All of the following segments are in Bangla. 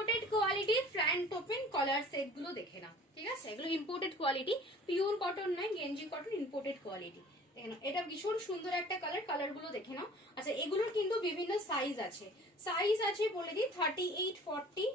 ইম্পোর্টেড কোয়ালিটি ফ্রন্ট ওপেন কলার সেট গুলো দেখে নাও, ঠিক আছে? এগুলো ইম্পোর্টেড কোয়ালিটি, পিওর কটন নয়, গেঞ্জি কটন, ইম্পোর্টেড কোয়ালিটি। দেখে নাও, এটা ভীষণ সুন্দর একটা কালার, কালার গুলো দেখে নাও। আচ্ছা, এগুলোর কিন্তু বিভিন্ন সাইজ আছে, সাইজ আছে বলে দিই 38, 40,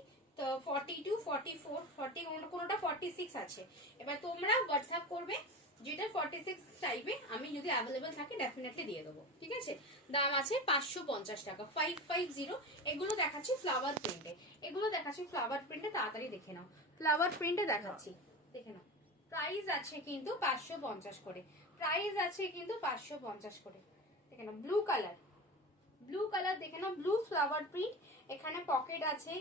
42, 44, 40, কোনোটা 46 আছে। এবার তোমরা হোয়াটসঅ্যাপ করবে, যেটা 46 চাইবে আমি যদি অ্যাভেলেবেল থাকে ডেফিনেটলি দিয়ে দেবো, ঠিক আছে? দাম আছে 550 টাকা, 550। এগুলো দেখাচ্ছি ফ্লাওয়ার প্রিন্টে, এগুলো দেখাচ্ছি ফ্লাওয়ার প্রিন্টে, তাড়াতাড়ি দেখে নাও। ফ্লাওয়ার প্রিন্টে দেখাচ্ছি, দেখে নাও। প্রাইস আছে কিন্তু 550 করে, প্রাইস আছে কিন্তু 550 করে। দেখে নাও, ব্লু কালার, ব্লু কালার দেখে নাও, ব্লু ফ্লাওয়ার প্রিন্ট। এখানে পকেট আছে,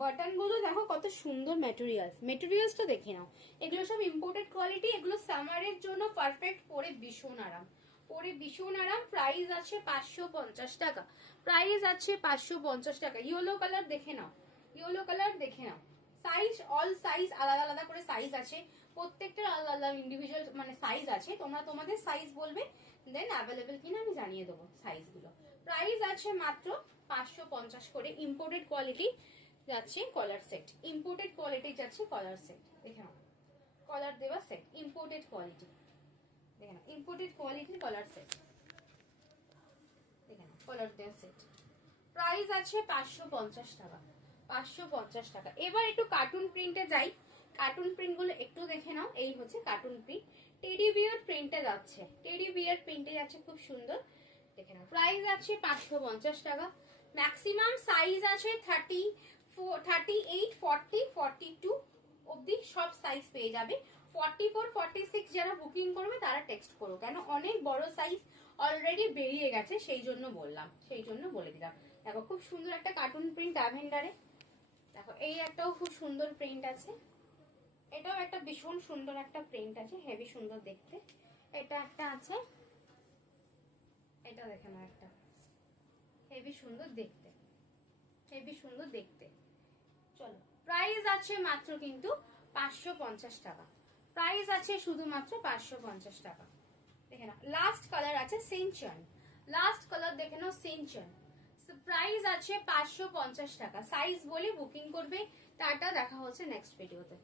বাটন গুলো দেখো কত সুন্দর ম্যাটেরিয়ালস, ম্যাটেরিয়ালসটা দেখে নাও। এগুলো সব ইম্পোর্টেড কোয়ালিটি, এগুলো সামারের জন্য পারফেক্ট, পরে ভীষণ আরাম, পরে ভীষণ আরাম। প্রাইস আছে 550 টাকা, প্রাইস আছে 550 টাকা। ইয়েলো কালার দেখে নাও, ইয়েলো কালার দেখে নাও। সাইজ, অল সাইজ আলাদা আলাদা করে সাইজ আছে, প্রত্যেকটার আলাদা আলাদা ইন্ডিভিজুয়াল মানে সাইজ আছে। তোমরা তোমাদের সাইজ বলবে, দেন অ্যাভেলেবেল কিনা আমি জানিয়ে দেবো সাইজগুলো। প্রাইস আছে মাত্র 550 করে। ইম্পোর্টেড কোয়ালিটি যাচ্ছে কলার সেট, ইম্পোর্টেড কোয়ালিটি যাচ্ছে কলার সেট। দেখে নাও, কলার দেওয়া সেট, ইম্পোর্টেড কোয়ালিটি। দেখে নাও, ইম্পোর্টেড কোয়ালিটির কলার সেট, দেখে নাও, কলার দেওয়া সেট। প্রাইস আছে 550 টাকা, 550 টাকা। এবার একটু কার্টুন প্রিন্টে যাই, কার্টুন প্রিন্ট গুলো একটু দেখে নাও। এই হচ্ছে কার্টুন প্রিন্ট, টেডি বিয়ার প্রিন্টে যাচ্ছে, টেডি বিয়ার প্রিন্টে যাচ্ছে, খুব সুন্দর। দেখে নাও, প্রাইস আছে 550 টাকা। ম্যাক্সিমাম সাইজ আছে 38, 40, 42 অবধি সব সাইজ পেয়ে যাবে। 44, 46 যারা বুকিং করবে তারা টেক্সট করো, কেন অনেক বড় সাইজ অলরেডি বেরিয়ে গেছে, সেই জন্য বললাম, সেই জন্য বলে দিলাম। দেখো, খুব সুন্দর একটা কার্টুন প্রিন্ট ল্যাভেন্ডারে। দেখো, এই একটাও খুব সুন্দর প্রিন্ট আছে, এটাও একটা ভীষণ সুন্দর একটা প্রিন্ট আছে, হেভি সুন্দর দেখতে। এটা একটা আছে, এটা দেখে নাও, একটা হেভি সুন্দর দেখতে, হেভি সুন্দর দেখতে। চলো, প্রাইস আছে মাত্র কিন্তু 550 টাকা, প্রাইস আছে শুধুমাত্র 550 টাকা। দেখে নাও, লাস্ট কালার আছে সিনচন, লাস্ট কালার দেখে নাও সিনচন। প্রাইস আছে 550 টাকা। সাইজ বলে বুকিং করবে। টাটা, দেখা হচ্ছে নেক্সট ভিডিওতে।